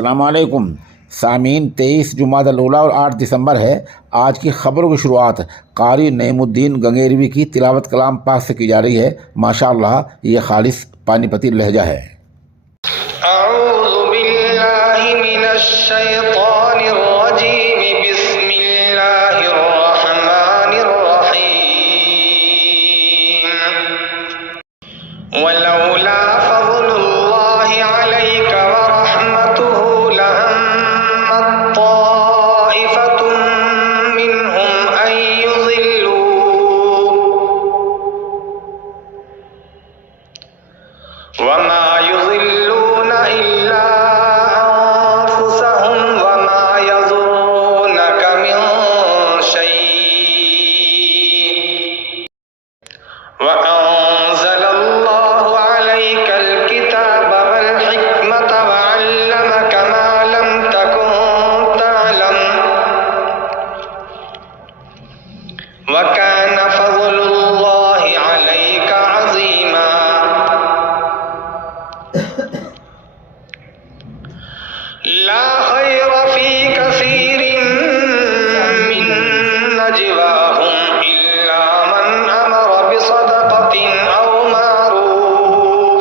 अस्सलामुअलैकुम सामीन। 23 जुमादल उला और 8 दिसंबर है। आज की खबरों की शुरुआत कारी नईमुद्दीन गंगेरवी की तिलावत कलाम पाक से की जा रही है। माशाअल्लाह, ये खालिस पानीपती लहजा है। वलौला फज़लुल्लाहि अलैका व रहमतुहु लहम्मत ताइफतुम मिनहुम अन युज़िल्लूक वमा युज़िल्लूना इल्ला अनफुसहुम वमा यज़ुर्रूनका मिन शै'इन वकान फज़लुल्लाहि अलैका अज़ीमा। ला खैर फी कसीरिन मिन नजवाहुम इल्ला मन अमर बिसदक़तिन औ मारूफ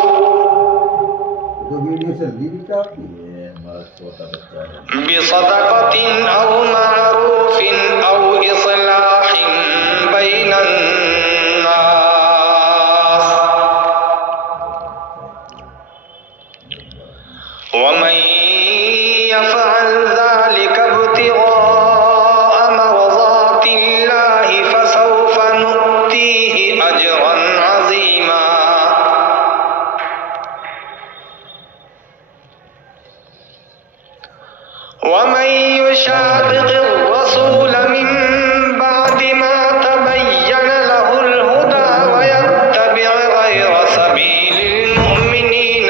बिसदक़तिन औ मारूफिन औ इस्लाहिन बैनन नास वमन यफ़अल ज़ालिका इब्तिग़ाअ मर्ज़ातिल्लाहि फसौफ़ नु'तीहि अजरन अज़ीमा। वमन युशाक़िक़ि रसूल मिन बादि मा तबय्यन लहुल हुदा वयत्तबि' गैर सबीलिल मुअ्मिनीन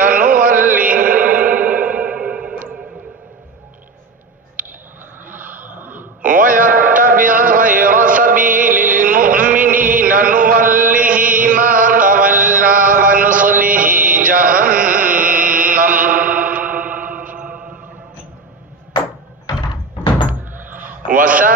नुवल्लिहि मा तवल्ला व नुस्लिहि जहन्नम वसा